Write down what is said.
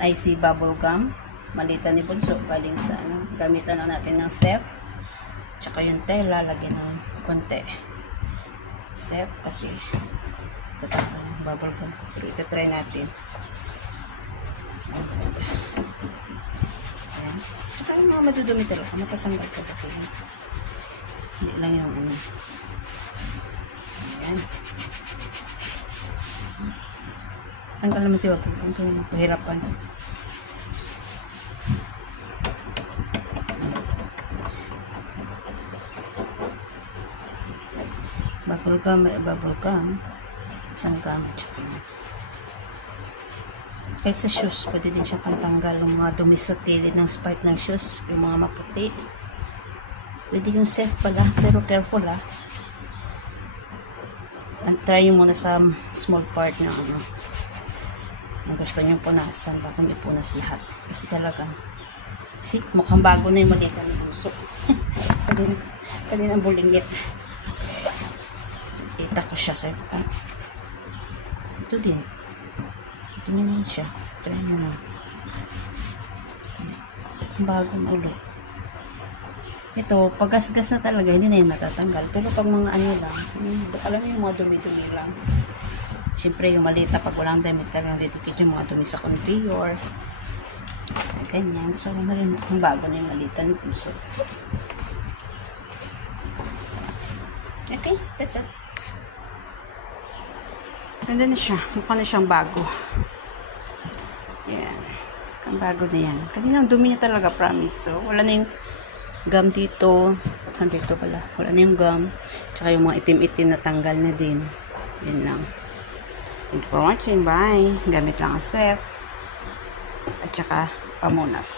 IC bubble gum. Malita ni Bunso. Galing sa gamitan na natin ng sep. Tsaka yung tela, lagyan ng konti. Sep kasi tatakbo yung bubble gum. Pero ito try natin. Ayan. Tsaka yung mga madudumi talaga. Matatanggal ka pa yan. Hindi lang yung Ayan. Tanggal naman si bubble gum. Ito yung pahirapan. Bubble gum, isang gamit. Kahit sa shoes, pwede din siya pantanggal yung mga dumi sa kilid ng spike ng shoes, yung mga maputi. Pwede yung safe pala, pero careful And try nyo muna sa small part na kung gusto nyo punasan, baka may punas lahat. Kasi talagang, mukhang bago na yung malita ng puso. Kalinang bulingit. Kita ko siya sa ito din. Ito na siya. Try mo na. Bagong ulo. Ito, paggasgas na talaga, hindi na yung natatanggal. Pero pag mga lang, alam mo yung mga dumi-dumi lang. Siyempre, yung malita, pag walang damit talagang didikit yung mga dumi sa conveyor. Ganyan. So, mukhang bago na yung malita ng puso. Okay, that's it. Ganda na siya. Mukha na siyang bago. Yan. Ang bago na yan. Kanina ang dumi niya talaga, promise. So, wala na yung gum dito. Dito pala. Wala na yung gum. Tsaka yung mga itim-itim na tanggal na din. Yan lang. Thank you for watching. Bye. Gamit lang ang sep. At tsaka pamunas.